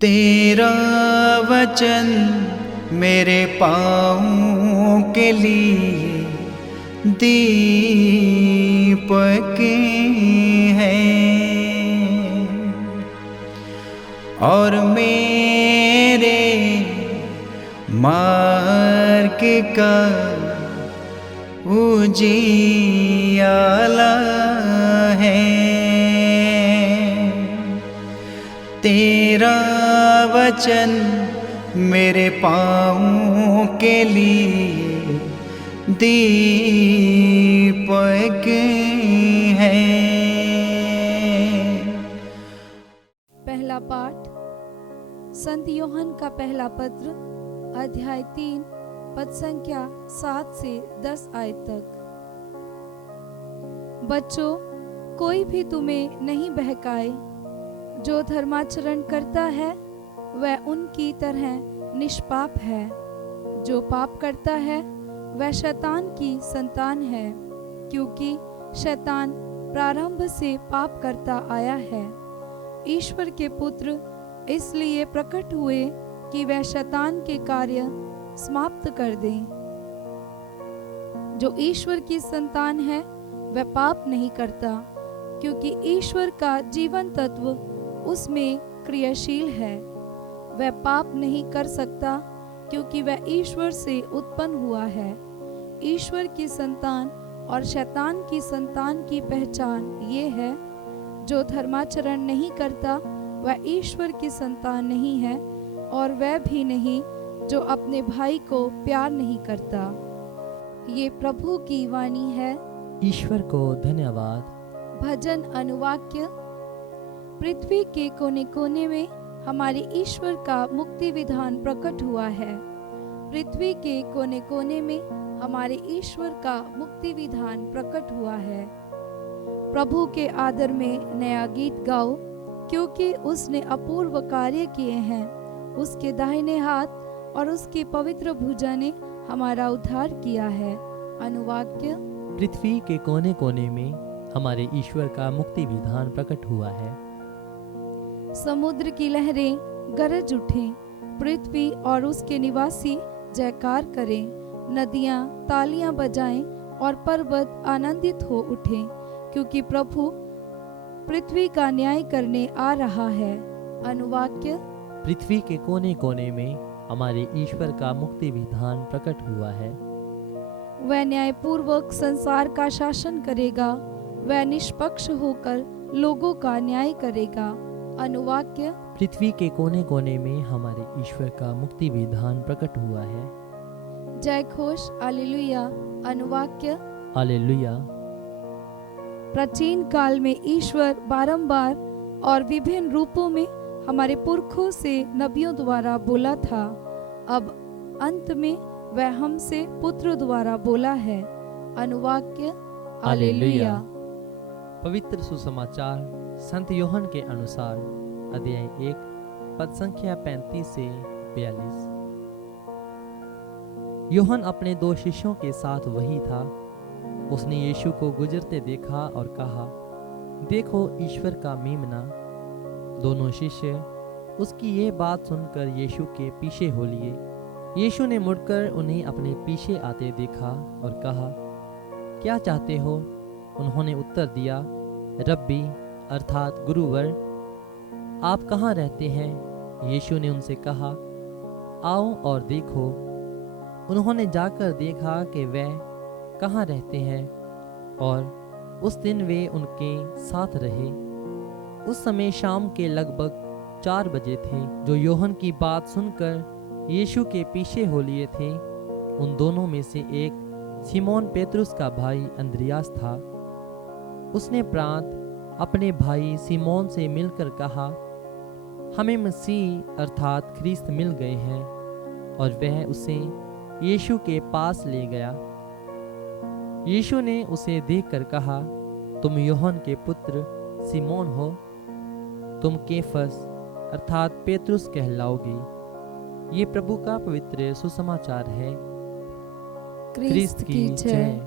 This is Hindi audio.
तेरा वचन मेरे पाँवों के लिए दीपक है और मेरे मार्ग का उजियाला है। तेरा वचन मेरे पाँवों के लिए दीपक है। पहला पाठ संत यूहन्ना का पहला पत्र अध्याय 3 पद संख्या 7 से 10 आयत तक। बच्चों, कोई भी तुम्हें नहीं बहकाए। जो धर्माचरण करता है वह उनकी तरह निष्पाप है। जो पाप करता है वह शैतान की संतान है, क्योंकि शैतान प्रारंभ से पाप करता आया है। ईश्वर के पुत्र इसलिए प्रकट हुए कि वह शैतान के कार्य समाप्त कर दें। जो ईश्वर की संतान है वह पाप नहीं करता, क्योंकि ईश्वर का जीवन तत्व उसमें क्रियाशील है। वह पाप नहीं कर सकता, क्योंकि वह ईश्वर से उत्पन्न हुआ है। ईश्वर की संतान और शैतान की संतान की पहचान ये है, जो धर्माचरण नहीं करता वह ईश्वर की संतान नहीं है, और वह भी नहीं जो अपने भाई को प्यार नहीं करता। ये प्रभु की वाणी है। ईश्वर को धन्यवाद। भजन अनुवाक्य। पृथ्वी के कोने कोने में हमारे ईश्वर का मुक्ति विधान प्रकट हुआ है। पृथ्वी के कोने कोने में हमारे ईश्वर का मुक्ति विधान प्रकट हुआ है। प्रभु के आदर में नया गीत गाओ, क्योंकि उसने अपूर्व कार्य किए हैं। उसके दाहिने हाथ और उसकी पवित्र भुजा ने हमारा उद्धार किया है। अनुवाक्य। पृथ्वी के कोने कोने में हमारे ईश्वर का मुक्ति विधान प्रकट हुआ है। समुद्र की लहरें गरज उठें, पृथ्वी और उसके निवासी जयकार करें। नदियां तालियां बजाएं और पर्वत आनंदित हो उठें, क्योंकि प्रभु पृथ्वी का न्याय करने आ रहा है। अनुवाक्य। पृथ्वी के कोने कोने में हमारे ईश्वर का मुक्ति विधान प्रकट हुआ है। वह न्यायपूर्वक संसार का शासन करेगा। वह निष्पक्ष होकर लोगों का न्याय करेगा। अनुवाक्य। पृथ्वी के कोने कोने में हमारे ईश्वर का मुक्ति विधान प्रकट हुआ है। जय घोष हालेलुया। अनुवाक्य। हालेलुया। प्राचीन काल में ईश्वर बारंबार और विभिन्न रूपों में हमारे पुरखों से नबियों द्वारा बोला था। अब अंत में वह हमसे पुत्र द्वारा बोला है। अनुवाक्य। हालेलुया। पवित्र सुसमाचार संत यूहन्ना के अनुसार अध्याय 1 पद संख्या 35 से 42। यूहन्ना अपने 2 शिष्यों के साथ वही था। उसने यीशु को गुजरते देखा और कहा, देखो ईश्वर का मेमना। दोनों शिष्य उसकी ये बात सुनकर यीशु के पीछे हो लिए। यीशु ने मुड़कर उन्हें अपने पीछे आते देखा और कहा, क्या चाहते हो? उन्होंने उत्तर दिया, रब्बी अर्थात गुरुवर, आप कहाँ रहते हैं? यीशु ने उनसे कहा, आओ और देखो। उन्होंने जाकर देखा कि वे कहाँ रहते हैं, और उस दिन वे उनके साथ रहे। उस समय शाम के लगभग 4 बजे थे। जो यूहन्ना की बात सुनकर यीशु के पीछे हो लिए थे, उन दोनों में से एक सिमोन पेतरुस का भाई अंद्रियास था। उसने प्रात अपने भाई सिमोन से मिलकर कहा, हमें मसीह अर्थात ख्रीस्त मिल गए हैं, और वह उसे यीशु के पास ले गया। यीशु ने उसे देखकर कहा, तुम यूहन्ना के पुत्र सिमोन हो, तुम केफस अर्थात पेतरुस कहलाओगे। ये प्रभु का पवित्र सुसमाचार है। क्रिस्त की जय।